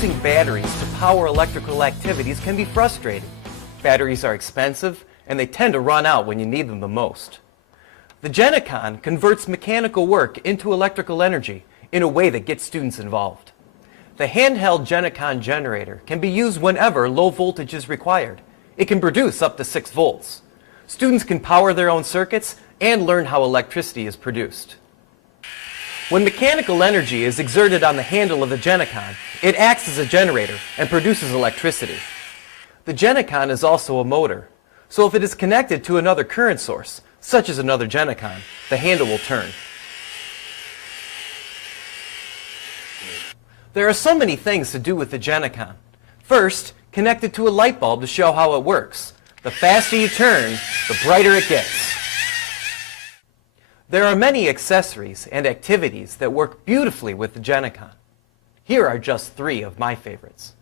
using batteries to power electrical activities can be frustrating. Batteries are expensive, and they tend to run out when you need them the most. The Genecon converts mechanical work into electrical energy in a way that gets students involved. The handheld Genecon generator can be used whenever low voltage is required. It can produce up to 6 volts. Students can power their own circuits and learn how electricity is produced. When mechanical energy is exerted on the handle of the Genecon, it acts as a generator and produces electricity. The Genecon is also a motor, so if it is connected to another current source, such as another Genecon, the handle will turn. There are so many things to do with the Genecon. First, connect it to a light bulb to show how it works. The faster you turn, the brighter it gets. There are many accessories and activities that work beautifully with the Genecon. Here are just 3 of my favorites.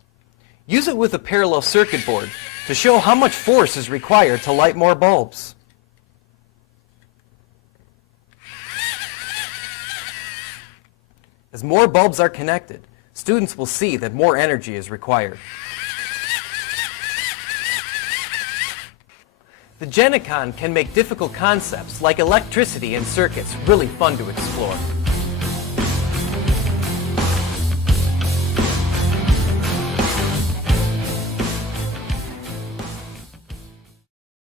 Use it with a parallel circuit board to show how much force is required to light more bulbs. As more bulbs are connected, students will see that more energy is required. The Genecon can make difficult concepts like electricity and circuits really fun to explore.